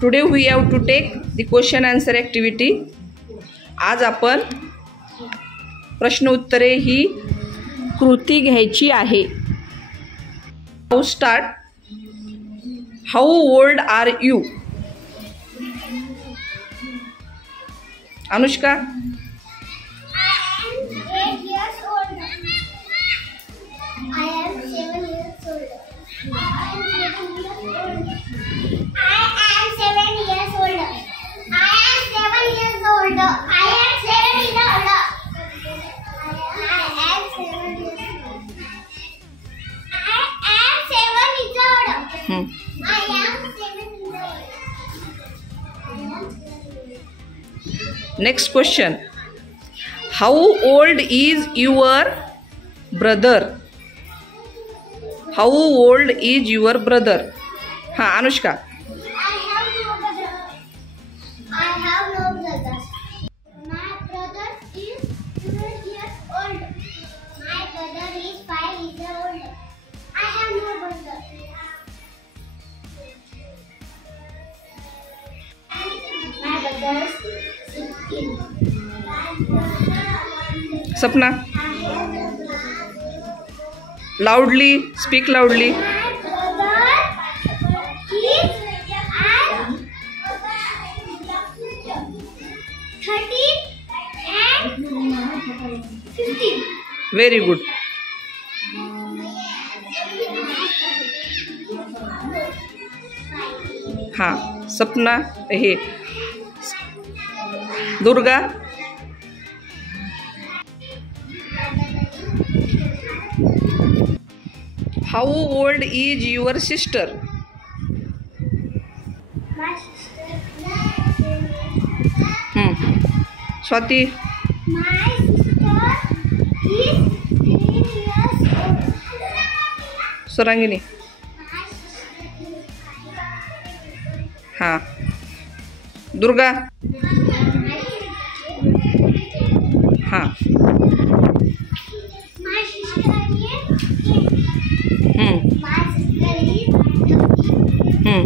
Today we have to take the question answer activity. आज आपण प्रश्न उत्तरे ही कृती घ्यायची आहे. How start? How old are you? Anushka? I am 8 years old. I am 7 years old. I am 7 years old. I am 7 years old. I am 7 years old. I am 7 years old. I am 7 years old. I am 7 years old. Next question. How old is your brother? How old is your brother? हाँ Anushka. I have no brother. I have no brother. My brother is 12 years old. My brother is 5 years old. I have no brother. My brother is 16. सपना. Loudly, speak loudly. My brother is 13 and 15. Very good. हाँ सपना हे Durga. How old is your sister? My sister Swati. My sister is 3 years old. Surangini. My sister is 5. हाँ दुर्गा. हाँ My sister is 10. Hmm My sister is 13. Hmm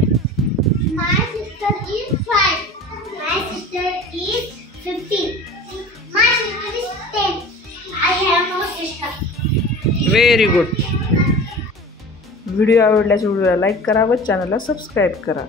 My sister is 5. My sister is 15. My sister is 10. I have no sister. Very good. Video आवडल्यास व्हिडिओला like करा व चॅनलला subscribe करा.